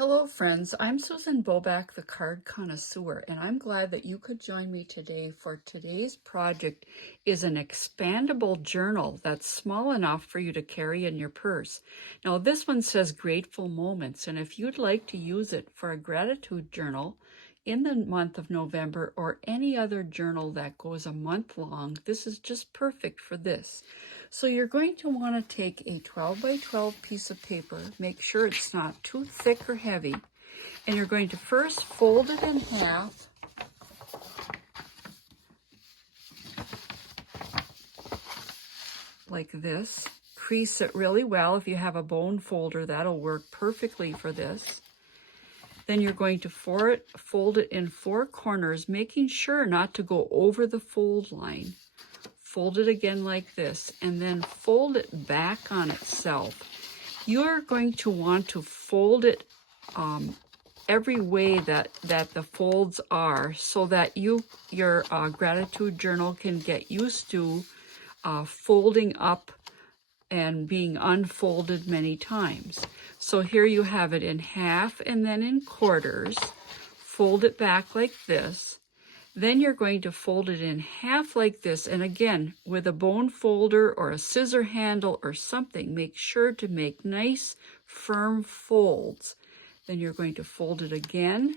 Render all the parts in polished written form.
Hello friends, I'm Susan Boback, the card connoisseur, and I'm glad that you could join me today for today's project is an expandable journal that's small enough for you to carry in your purse. Now this one says Grateful Moments, and if you'd like to use it for a gratitude journal in the month of November or any other journal that goes a month long, this is just perfect for this. So you're going to want to take a 12 by 12 piece of paper, make sure it's not too thick or heavy, and you're going to first fold it in half like this. Crease it really well. If you have a bone folder, that'll work perfectly for this. Then you're going to fold it in four corners, making sure not to go over the fold line. Fold it again like this, and then fold it back on itself. You're going to want to fold it every way that the folds are, so that your gratitude journal can get used to folding up and being unfolded many times. So here you have it in half and then in quarters. Fold it back like this. Then you're going to fold it in half like this, and again, with a bone folder or a scissor handle or something, make sure to make nice, firm folds. Then you're going to fold it again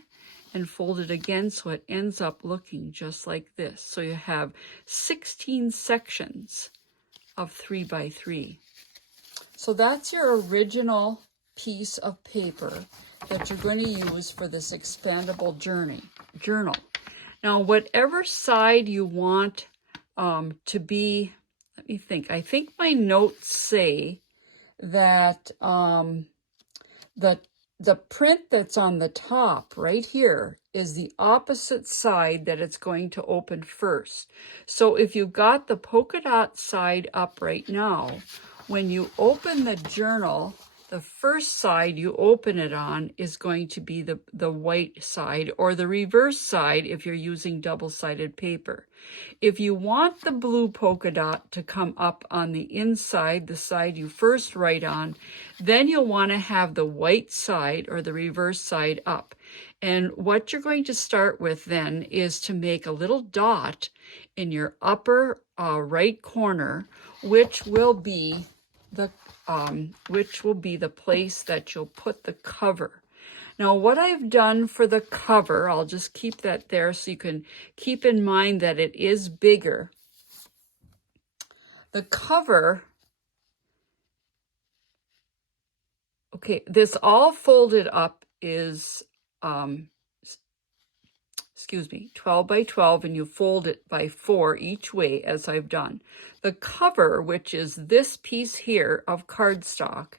and fold it again so it ends up looking just like this. So you have 16 sections of 3 by 3. So that's your original piece of paper that you're going to use for this expandable journal. Now, whatever side you want to be, let me think. I think my notes say that the print that's on the top right here is the opposite side that it's going to open first. So if you've got the polka dot side up right now, when you open the journal, the first side you open it on is going to be the white side, or the reverse side if you're using double-sided paper. If you want the blue polka dot to come up on the inside, the side you first write on, then you'll want to have the white side or the reverse side up. And what you're going to start with then is to make a little dot in your upper right corner, which will be the place that you'll put the cover. Now, what I've done for the cover, I'll just keep that there so you can keep in mind that it is bigger. The cover, okay, this all folded up is 12 by 12, and you fold it by 4 each way, as I've done. The cover, which is this piece here of cardstock,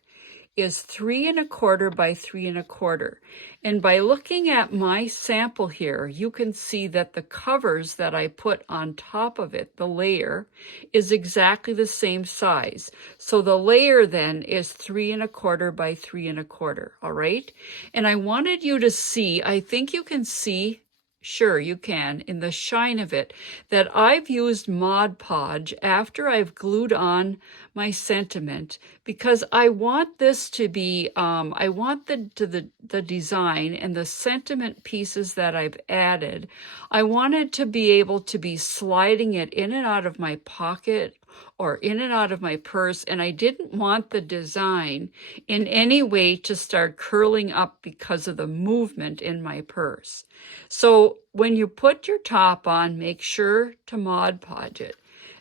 is 3 1/4 by 3 1/4. And by looking at my sample here, you can see that the covers that I put on top of it, the layer, is exactly the same size. So the layer then is 3 1/4 by 3 1/4, all right? And I wanted you to see, I think you can see, sure you can, in the shine of it, that I've used Mod Podge after I've glued on my sentiment, because I want this to be, I want the design and the sentiment pieces that I've added, I wanted to be able to be sliding it in and out of my pocket or in and out of my purse, and I didn't want the design in any way to start curling up because of the movement in my purse. So when you put your top on, make sure to Mod Podge it.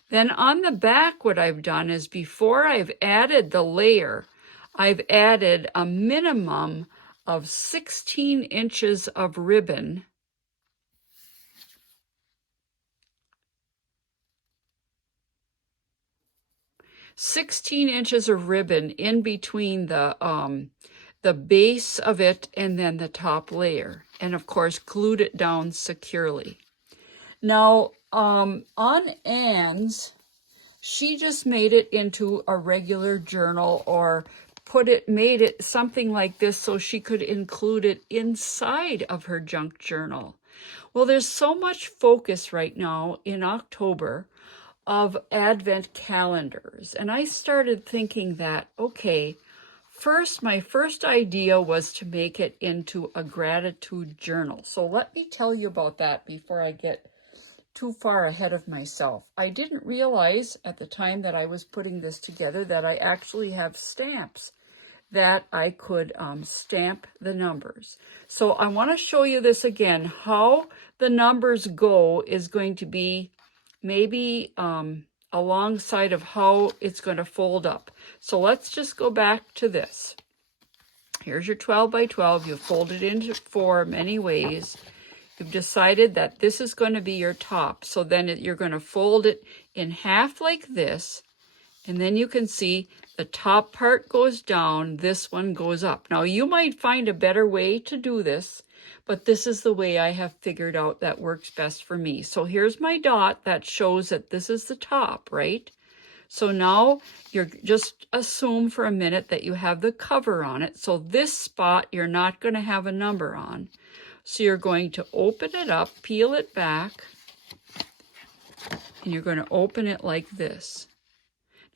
Then on the back, what I've done is, before I've added the layer, I've added a minimum of 16 inches of ribbon . 16 inches of ribbon in between the base of it and then the top layer, and of course glued it down securely. Now on Anne's, she just made it into a regular journal, or made it something like this so she could include it inside of her junk journal. Well, there's so much focus right now in October of Advent calendars, and I started thinking that, okay, my first idea was to make it into a gratitude journal. So let me tell you about that before I get too far ahead of myself. I didn't realize at the time that I was putting this together that I actually have stamps that I could stamp the numbers. So I want to show you this again. How the numbers go is going to be maybe alongside of how it's going to fold up. So let's just go back to this. Here's your 12 by 12. You fold it into 4 many ways. You've decided that this is going to be your top. So then you're going to fold it in half like this. And then you can see the top part goes down, this one goes up. Now you might find a better way to do this, but this is the way I have figured out that works best for me. So here's my dot that shows that this is the top, right? So now you're just assume for a minute that you have the cover on it. So this spot you're not going to have a number on. So you're going to open it up, peel it back, and you're going to open it like this.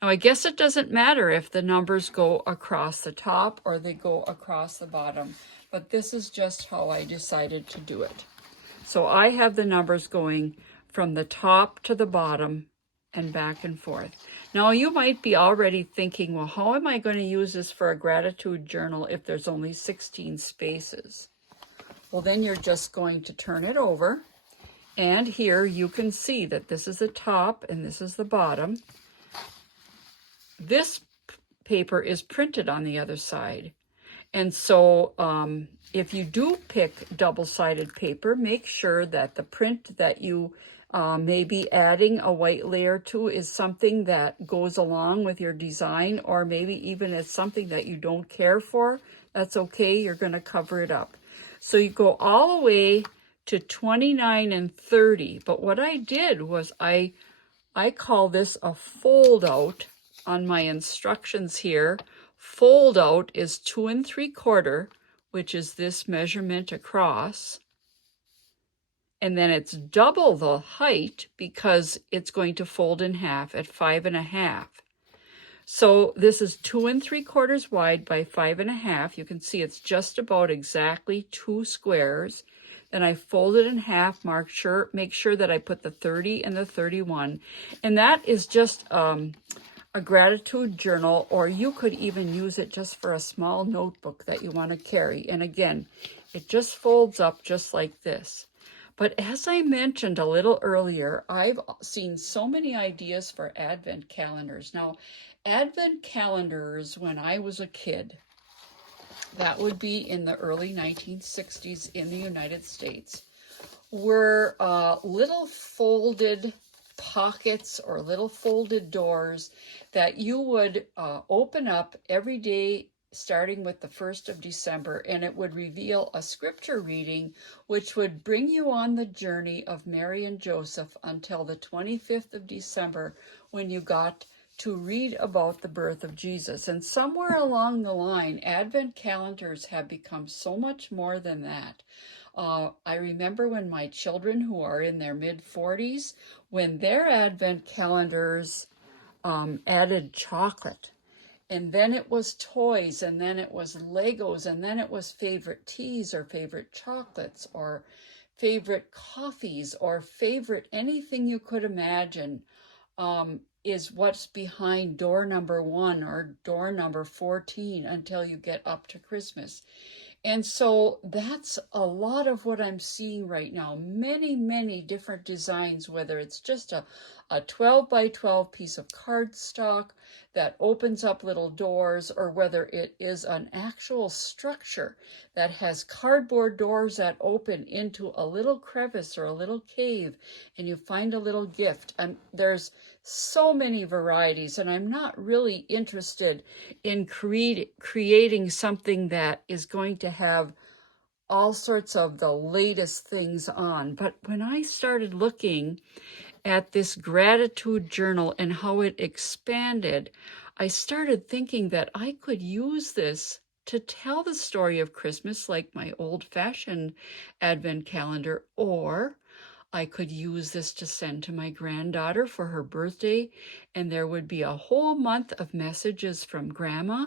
Now, I guess it doesn't matter if the numbers go across the top or they go across the bottom, but this is just how I decided to do it. So I have the numbers going from the top to the bottom and back and forth. Now, you might be already thinking, well, how am I going to use this for a gratitude journal if there's only 16 spaces? Well, then you're just going to turn it over, and here you can see that this is the top and this is the bottom. This paper is printed on the other side. And so if you do pick double-sided paper, make sure that the print that you may be adding a white layer to is something that goes along with your design, or maybe even it's something that you don't care for. That's okay, you're going to cover it up. So you go all the way to 29 and 30. But what I did was I call this a fold out. On my instructions here, fold out is 2 3/4, which is this measurement across. And then it's double the height because it's going to fold in half at 5 1/2. So this is 2 3/4 wide by 5 1/2. You can see it's just about exactly 2 squares. Then I fold it in half, make sure that I put the 30 and the 31. And that is just a gratitude journal, or you could even use it just for a small notebook that you want to carry. And again, it just folds up just like this. But as I mentioned a little earlier, I've seen so many ideas for Advent calendars. Now, Advent calendars, when I was a kid, that would be in the early 1960s in the United States, were little folded pockets or little folded doors that you would open up every day starting with the 1st of December, and it would reveal a scripture reading which would bring you on the journey of Mary and Joseph until the 25th of December, when you got to read about the birth of Jesus. And somewhere along the line, Advent calendars have become so much more than that. I remember when my children, who are in their mid-40s, when their Advent calendars added chocolate, and then it was toys, and then it was Legos, and then it was favorite teas or favorite chocolates or favorite coffees or favorite anything you could imagine, is what's behind door number 1 or door number 14 until you get up to Christmas. And so that's a lot of what I'm seeing right now. Many, many different designs, whether it's just a 12 by 12 piece of cardstock that opens up little doors, or whether it is an actual structure that has cardboard doors that open into a little crevice or a little cave, and you find a little gift. And there's so many varieties, and I'm not really interested in creating something that is going to have all sorts of the latest things on. But when I started looking at this gratitude journal and how it expanded, I started thinking that I could use this to tell the story of Christmas like my old-fashioned Advent calendar, or I could use this to send to my granddaughter for her birthday, and there would be a whole month of messages from Grandma.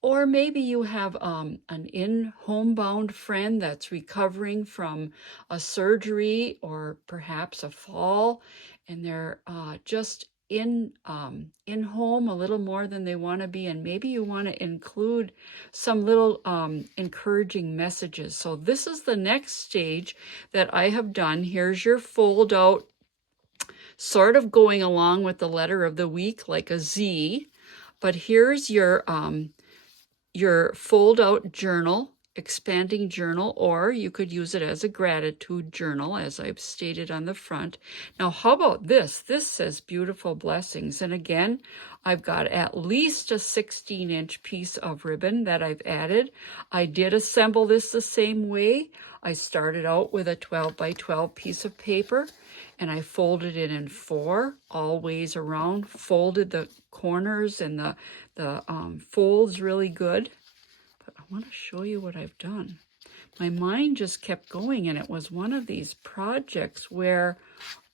Or maybe you have an homebound friend that's recovering from a surgery or perhaps a fall, and they're just in home a little more than they want to be, and maybe you want to include some little encouraging messages. So this is the next stage that I have done. Here's your fold out, sort of going along with the letter of the week like a Z, but here's your fold out journal, expanding journal, or you could use it as a gratitude journal, as I've stated on the front. Now, how about this? This says beautiful blessings. And again, I've got at least a 16-inch piece of ribbon that I've added. I did assemble this the same way. I started out with a 12 by 12 piece of paper, and I folded it in 4 all ways around, folded the corners and the folds really good. But I want to show you what I've done. My mind just kept going, and it was one of these projects where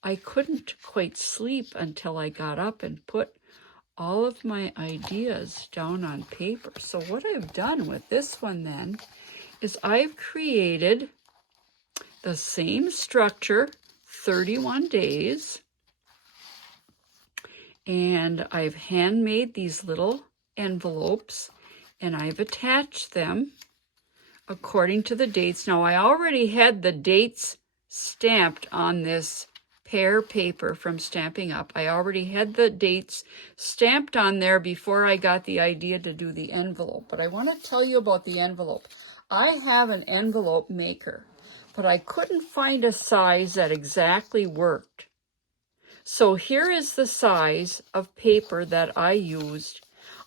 I couldn't quite sleep until I got up and put all of my ideas down on paper. So what I've done with this one then is I've created the same structure, 31 days, and I've handmade these little envelopes, and I've attached them according to the dates. Now, I already had the dates stamped on this pear paper from Stampin' Up. I already had the dates stamped on there before I got the idea to do the envelope. But I want to tell you about the envelope. I have an envelope maker, but I couldn't find a size that exactly worked. So here is the size of paper that I used.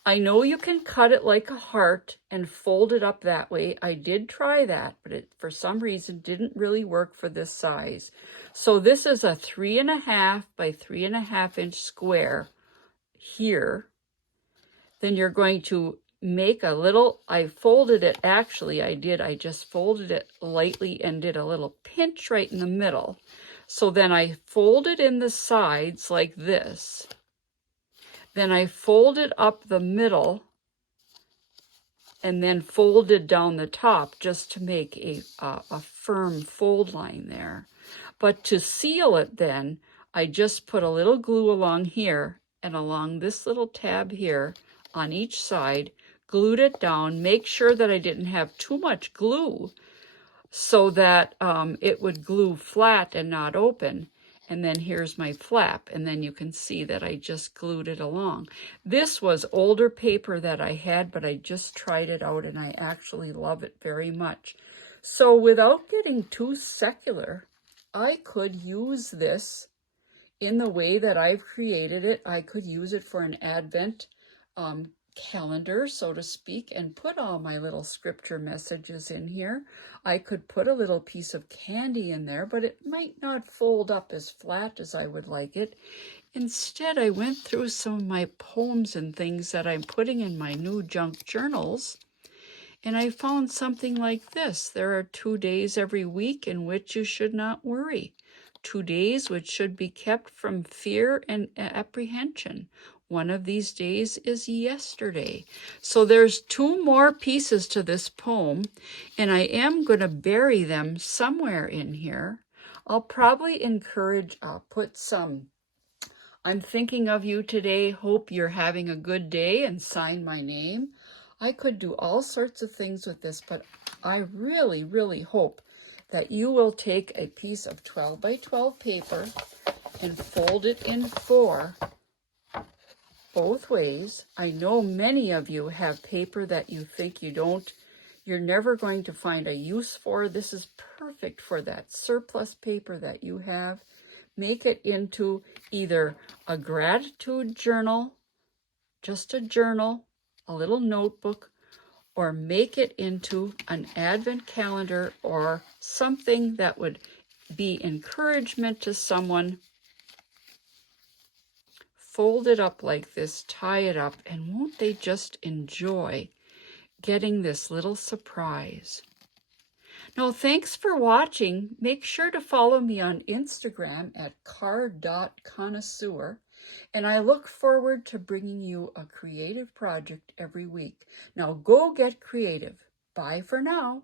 I know you can cut it like a heart and fold it up that way. I did try that, but it for some reason didn't really work for this size. So this is a 3.5 by 3.5 inch square here. Then you're going to make a little, I folded it, actually I just folded it lightly and did a little pinch right in the middle. So then I folded in the sides like this. Then I folded up the middle and then folded down the top just to make a firm fold line there. But to seal it then, I just put a little glue along here and along this little tab here on each side, glued it down, make sure that I didn't have too much glue so that it would glue flat and not open. And then here's my flap, and then you can see that I just glued it along. This was older paper that I had, but I just tried it out and I actually love it very much. So without getting too secular, I could use this in the way that I've created it. I could use it for an Advent calendar, so to speak, and put all my little scripture messages in here. I could put a little piece of candy in there, but it might not fold up as flat as I would like it. Instead, I went through some of my poems and things that I'm putting in my new junk journals, and I found something like this. There are 2 days every week in which you should not worry. 2 days which should be kept from fear and apprehension. One of these days is yesterday. So there's 2 more pieces to this poem, and I am going to bury them somewhere in here. I'll probably put some, I'm thinking of you today, hope you're having a good day, and sign my name. I could do all sorts of things with this, but I really, really hope that you will take a piece of 12 by 12 paper and fold it in 4 both ways. I know many of you have paper that you think you're never going to find a use for. This is perfect for that surplus paper that you have. Make it into either a gratitude journal, just a journal, a little notebook, or make it into an Advent calendar or something that would be encouragement to someone. Fold it up like this, tie it up, and won't they just enjoy getting this little surprise? Now, thanks for watching. Make sure to follow me on Instagram at car.connoisseur. And I look forward to bringing you a creative project every week. Now go get creative. Bye for now.